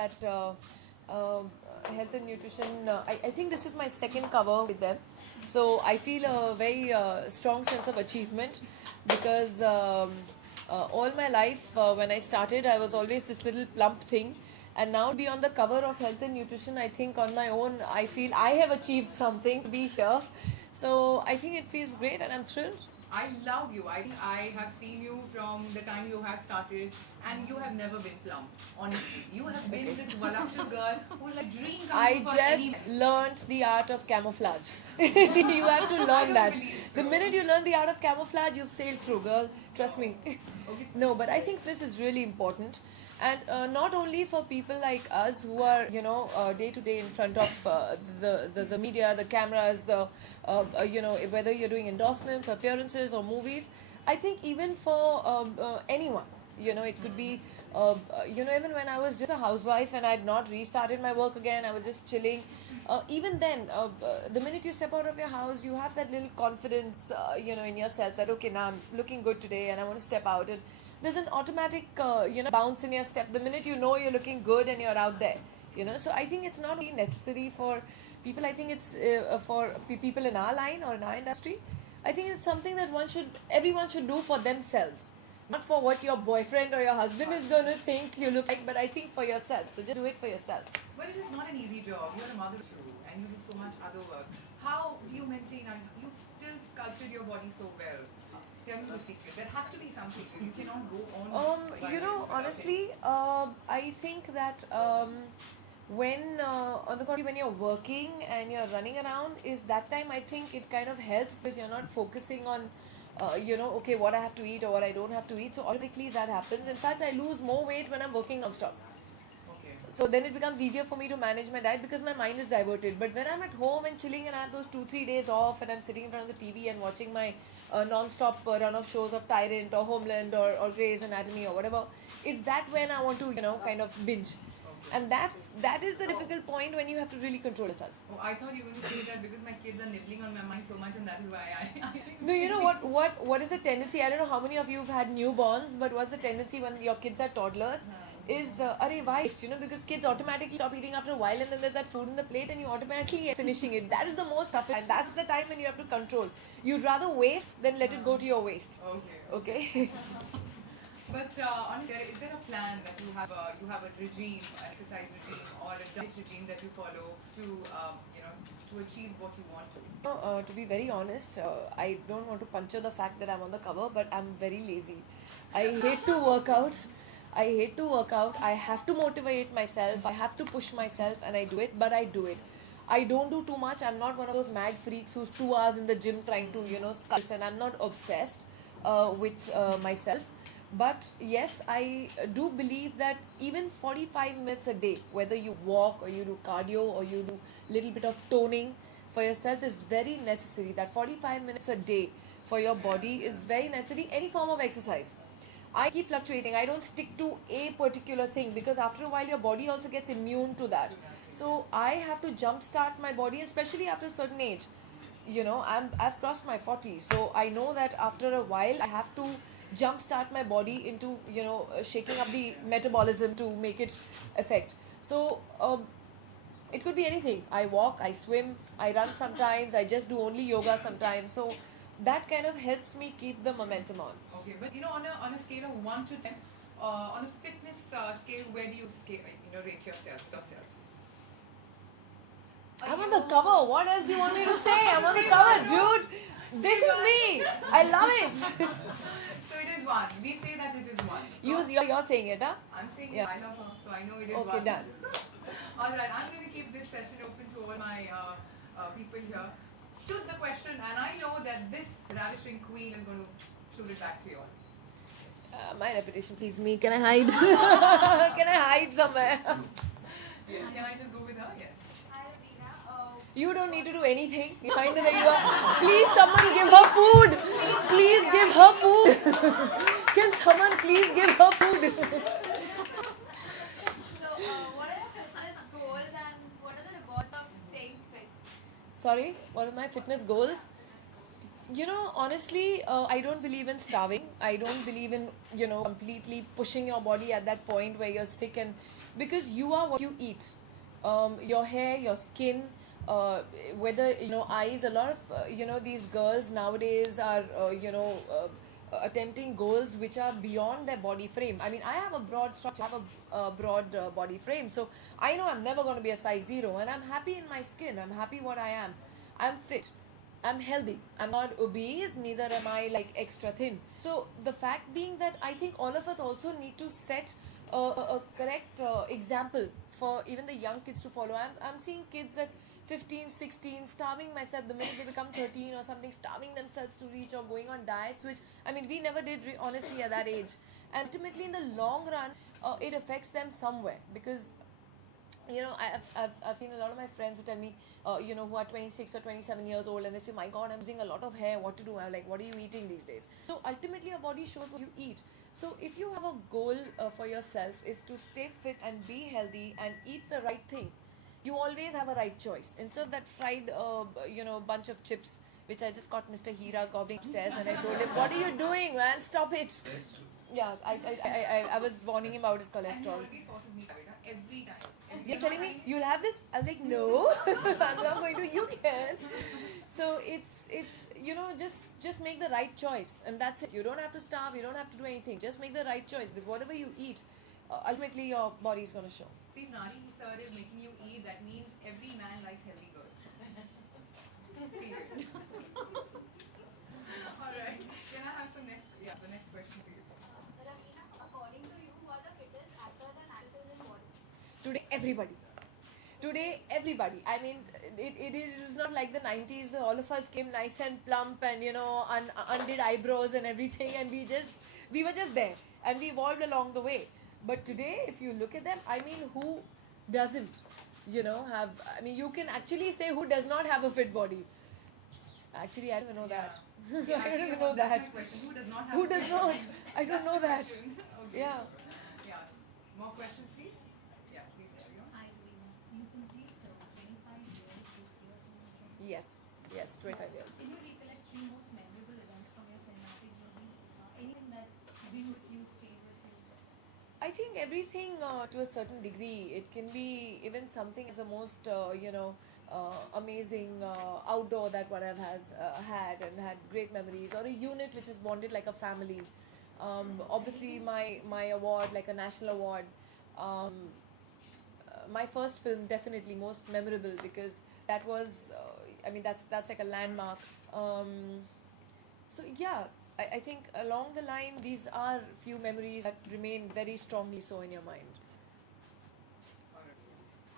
that health and nutrition, I think this is my second cover with them. So I feel a very strong sense of achievement because all my life when I started, I was always this little plump thing. And now to be on the cover of Health and Nutrition, I think on my own, I feel I have achieved something to be here. So I think it feels great and I'm thrilled. I love you. I have seen you from the time you have started, and you have never been plump. Honestly, you have been this voluptuous girl who's like dream come I true for just any. learnt the art of camouflage. You have to learn that. The minute you learn the art of camouflage, you've sailed through, girl. Trust me. Okay. No, but I think this is really important. And not only for people like us who are, day to day in front of the media, the cameras, whether you're doing endorsements, appearances, or movies. I think even for anyone, it could be, even when I was just a housewife and I had not restarted my work again, I was just chilling. Even then, the minute you step out of your house, you have that little confidence, in yourself that, okay, now I'm looking good today and I want to step out. And there's an automatic, bounce in your step the minute you know you're looking good and you're out there. So I think it's not only necessary for people. I think it's for people in our line or in our industry. I think it's something that everyone should do for themselves, not for what your boyfriend or your husband is going to think you look like, but I think for yourself. So just do it for yourself. Well, it is not an easy job. You're a mother too, and you do so much other work. How do you maintain? And you've still sculpted your body so well. Tell me the secret. There has to be something. You cannot go on. Honestly, I think that when on the contrary, when you're working and you're running around, is that time I think it kind of helps because you're not focusing on okay, what I have to eat or what I don't have to eat. So automatically that happens. In fact, I lose more weight when I'm working non-stop. Okay. So then it becomes easier for me to manage my diet because my mind is diverted. But when I'm at home and chilling and I have those 2-3 days off and I'm sitting in front of the TV and watching my non-stop run of shows of Tyrant or Homeland or Grey's Anatomy or whatever, it's that when I want to, kind of binge. And that is the difficult point when you have to really control yourself. Oh, I thought you were going to say that because my kids are nibbling on my mind so much, and that is why I No, you know what is the tendency? I don't know how many of you have had newborns, but what's the tendency when your kids are toddlers? Is waste, because kids automatically stop eating after a while, and then there's that food in the plate, and you automatically are finishing it. That is the most toughest time. That's the time when you have to control. You'd rather waste than let it go to your waste. Okay. But honestly, is there a plan that you have a regime, exercise regime, or a diet regime that you follow to achieve what you want to? To be very honest, I don't want to puncture the fact that I'm on the cover, but I'm very lazy. I hate to work out. I have to motivate myself. I have to push myself, and I do it. But I do it. I don't do too much. I'm not one of those mad freaks who's 2 hours in the gym trying to sculpt, and I'm not obsessed with myself. But yes, I do believe that even 45 minutes a day, whether you walk or you do cardio or you do little bit of toning for yourself, is very necessary. That 45 minutes a day for your body is very necessary. Any form of exercise. I keep fluctuating. I don't stick to a particular thing because after a while your body also gets immune to that. So I have to jumpstart my body, especially after a certain age. I've crossed my 40, so I know that after a while I have to jumpstart my body into shaking up the metabolism to make it effect. So it could be anything. I walk, I swim, I run sometimes, I just do only yoga sometimes. So that kind of helps me keep the momentum on. Okay, but on a scale of 1 to 10, on a fitness scale, where do you rate yourself? I'm on the cover. What else do you want me to say? I'm on the cover, dude. This is me. I love it. So it is 1. We say that it is 1. You're saying it, huh? I'm saying Yeah. I love her, so I know it is 1. Okay, done. Alright, I'm going to keep this session open to all my people here. Shoot the question, and I know that this ravishing queen is going to shoot it back to you all. My reputation feeds me. Can I hide? Can I hide somewhere? Yes. Can I just go with her? Yes. Hi Raveena. You don't need to do anything. You find the way you are. Please, someone give her food. Please give her food. Can someone please give her food? So, what are your fitness goals and what are the rewards of staying fit? Sorry, what are my fitness goals? Honestly, I don't believe in starving. I don't believe in, completely pushing your body at that point where you're sick, and because you are what you eat. Your hair, your skin, whether, eyes, a lot of, these girls nowadays are, attempting goals which are beyond their body frame. I mean, I have a broad structure, I have a broad body frame. So I know I'm never going to be a size zero, and I'm happy in my skin. I'm happy what I am. I'm fit. I'm healthy. I'm not obese, neither am I like extra thin. So the fact being that I think all of us also need to set a correct example for even the young kids to follow. I'm seeing kids at 15, 16 starving myself the minute they become 13 or something, starving themselves to reach or going on diets, which I mean we never did honestly at that age. And ultimately in the long run, it affects them somewhere because I've seen a lot of my friends who tell me, who are 26 or 27 years old, and they say, my God, I'm losing a lot of hair, what to do? I'm like, what are you eating these days? So ultimately, your body shows what you eat. So if you have a goal for yourself is to stay fit and be healthy and eat the right thing, you always have a right choice. Instead of that fried, bunch of chips, which I just caught Mr. Hira gobbling upstairs, and I told him, what are you doing, man? Stop it. Yeah, I was warning him about his And he cholesterol. always forces me, Raveena, every time. You're telling me you'll have this? I was like, no, I'm not going to. You can. So it's just make the right choice, and that's it. You don't have to starve. You don't have to do anything. Just make the right choice because whatever you eat, ultimately your body is going to show. See, if Nani sir is making you eat, that means every man likes healthy girls. Period. Alright. Can I have the next question please? Raveena, according to you, who are the fittest actors and actresses in Bollywood? Today everybody. I mean, it is not like the 90s where all of us came nice and plump and undid eyebrows and everything, and we were just there and we evolved along the way. But today if you look at them, I mean, who doesn't have, I mean, you can actually say who does not have a fit body. Actually, I don't even know that. Yeah, I don't actually, even know that's that. my question. Who does not have Who a does fit not? body? I don't know that. Question. Okay. Yeah. Yeah. More questions, please? Yeah, please carry on. Hi, Raveena. You complete 25 years this year. Yes, 25 years. Can you recollect three most memorable events from your cinematic journey so far? Anything that's been with you, stayed with you? I think everything to a certain degree. It can be even something as the most, amazing outdoor that one has had and had great memories, or a unit which is bonded like a family. Obviously, my award, like a national award. Um, my first film definitely most memorable because that was, I mean, that's like a landmark. So yeah, I think along the line these are few memories that remain very strongly so in your mind. Alright.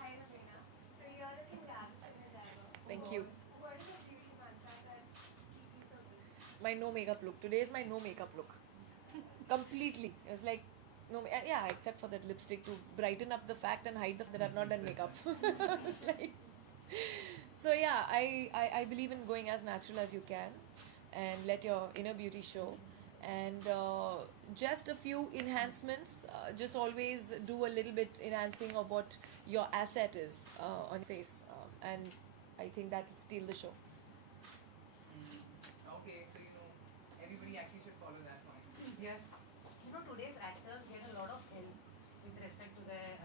Hi, Raveena. So you're looking handsome as ever. Thank you. What is your beauty mantra that keeps you so good? My no makeup look. Today is my no makeup look. Completely. It's like yeah, except for that lipstick to brighten up the fact and hide the fact that I've not done makeup. It's like, so yeah, I believe in going as natural as you can and let your inner beauty show. And just a few enhancements. Just always do a little bit enhancing of what your asset is on your face, and I think that will steal the show. Okay, so everybody actually should follow that point. Yes. Today's actors get a lot of help with respect to their,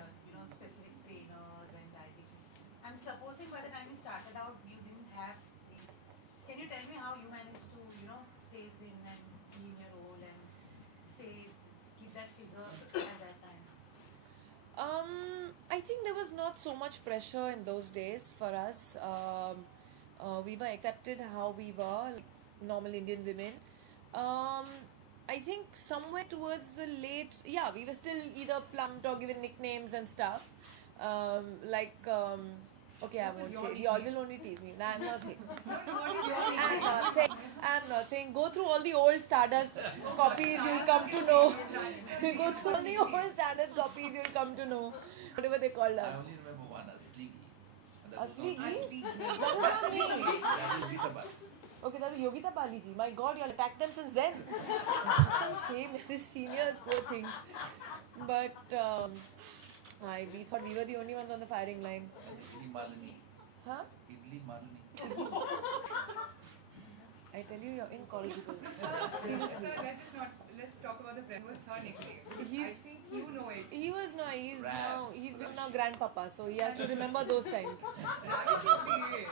specific trainers and dietitians. I'm supposing by the time you started out, you didn't have these. Can you tell me how you managed to, stay thin and be in your role and keep that figure at that time? I think there was not so much pressure in those days for us. We were accepted how we were, like normal Indian women. I think somewhere towards the late, yeah, we were still either plumped or given nicknames and stuff. Okay, I What was won't your say. Y'all nickname? will only tease me. Nah, I'm not saying. What is your I'm nickname? not saying. I'm not saying. Go through all the old Stardust copies, you'll come to know. Go through all the old Stardust copies, you'll come to know. Whatever they called I us. only remember one, a Asli sleepy. ghee? Asli That was not me. That is Gita Bal. Okay, that was Yogita Bali ji. My God, you all attacked them since then. Some shame, his seniors, poor things. But we thought we were the only ones on the firing line. Idli Malini. Huh? Idli Malini. I tell you, you're incorrigible. Sir, Seriously. let's talk about the president. What's her nickname? I He's- think you know it. He's been now grandpapa, so he has to remember those times. Ravish, she is.